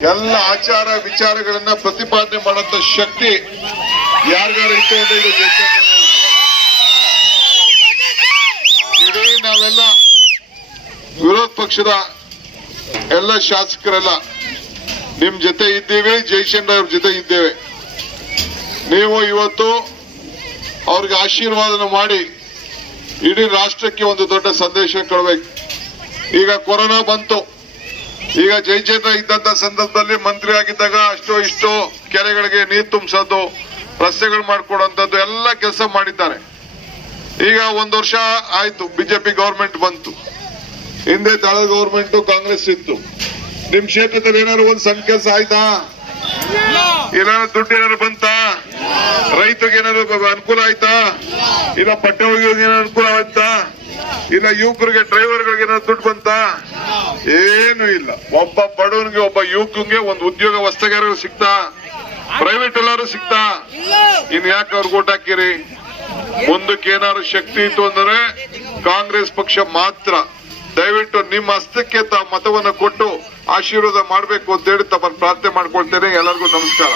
ಎಲ್ಲ ಆಚಾರ ವಿಚಾರಗಳನ್ನ ಪ್ರತಿಪಾದನೆ ಮಾಡಂತ ಶಕ್ತಿ ಯಾರಿಗಾರ ಇತ್ತು ಅಂದ್ರೆ ಇದು ಜಯಚಂದ್ರ. ಇಡೀ ನಾವೆಲ್ಲ ವಿರೋಧ ಪಕ್ಷದ ಎಲ್ಲ ಶಾಸಕರೆಲ್ಲ ನಿಮ್ ಜೊತೆ ಇದ್ದೀವಿ, ಜಯಚಂದ್ರ ಅವ್ರ ಜೊತೆ ಇದ್ದೇವೆ. ನೀವು ಇವತ್ತು ಅವ್ರಿಗೆ ಆಶೀರ್ವಾದನ ಮಾಡಿ ಇಡೀ ರಾಷ್ಟ್ರಕ್ಕೆ ಒಂದು ದೊಡ್ಡ ಸಂದೇಶ ಕೊಡಬೇಕು. ಈಗ ಕೊರೋನಾ ಬಂತು, ಈಗ ಜಯಚಂದ್ರ ಇದ್ದಂತ ಸಂದರ್ಭದಲ್ಲಿ ಮಂತ್ರಿ ಆಗಿದ್ದಾಗ ಅಷ್ಟೋ ಇಷ್ಟೋ ಕೆರೆಗಳಿಗೆ ನೀರು ತುಂಬಿಸೋದು, ರಸ್ತೆಗಳು ಮಾಡ್ಕೊಡುವಂತದ್ದು ಎಲ್ಲ ಕೆಲಸ ಮಾಡಿದ್ದಾರೆ. ಈಗ 1 ವರ್ಷ ಆಯ್ತು, ಬಿಜೆಪಿ ಗವರ್ಮೆಂಟ್ ಬಂತು. ಹಿಂದೆ ತಳದ ಗವರ್ಮೆಂಟ್ ಕಾಂಗ್ರೆಸ್ ಇತ್ತು. ನಿಮ್ ಕ್ಷೇತ್ರದಲ್ಲಿ ಏನಾದ್ರು ಒಂದು ಸಣ್ಣ ಕೆಲಸ ಆಯ್ತಾ? ಏನಾದ್ರು ದುಡ್ಡು ಏನಾದ್ರು ಬಂತಾ? ರೈತರಿಗೆ ಏನಾದ್ರು ಅನುಕೂಲ ಆಯ್ತಾ? ಇಲ್ಲ ಪಟ್ಟೆ ಹೋಗಿರೋದು ಏನಾದ್ರು ಅನುಕೂಲ ಆಯ್ತಾ? ಇಲ್ಲ ಯುವಕರಿಗೆ ಡ್ರೈವರ್ಗಳಿಗೆ ಏನಾದ್ರು ದುಡ್ಡು ಬಂತಾ? ಏನು ಇಲ್ಲ. ಒಬ್ಬ ಬಡವನಿಗೆ, ಒಬ್ಬ ಯುವಕಂಗೆ ಒಂದು ಉದ್ಯೋಗ ಹೊಸಗಾರರು ಸಿಗ್ತಾ? ಪ್ರೈವೇಟ್ ಎಲ್ಲಾರು ಸಿಗ್ತಾ? ಇನ್ ಯಾಕೆ ಅವ್ರಿಗೆ ಓಟ್ ಹಾಕಿರಿ? ಮುಂದಕ್ಕೆ ಏನಾದ್ರು ಶಕ್ತಿ ಇತ್ತು ಅಂದ್ರೆ ಕಾಂಗ್ರೆಸ್ ಪಕ್ಷ ಮಾತ್ರ. ದಯವಿಟ್ಟು ನಿಮ್ಮ ಹಸ್ತಕ್ಕೆ ತಾವು ಮತವನ್ನ ಕೊಟ್ಟು ಆಶೀರ್ವಾದ ಮಾಡಬೇಕು ಅಂತ ಹೇಳಿ ತಮ್ಮನ್ನು ಪ್ರಾರ್ಥನೆ ಮಾಡ್ಕೊಳ್ತೇನೆ. ಎಲ್ಲರಿಗೂ ನಮಸ್ಕಾರ.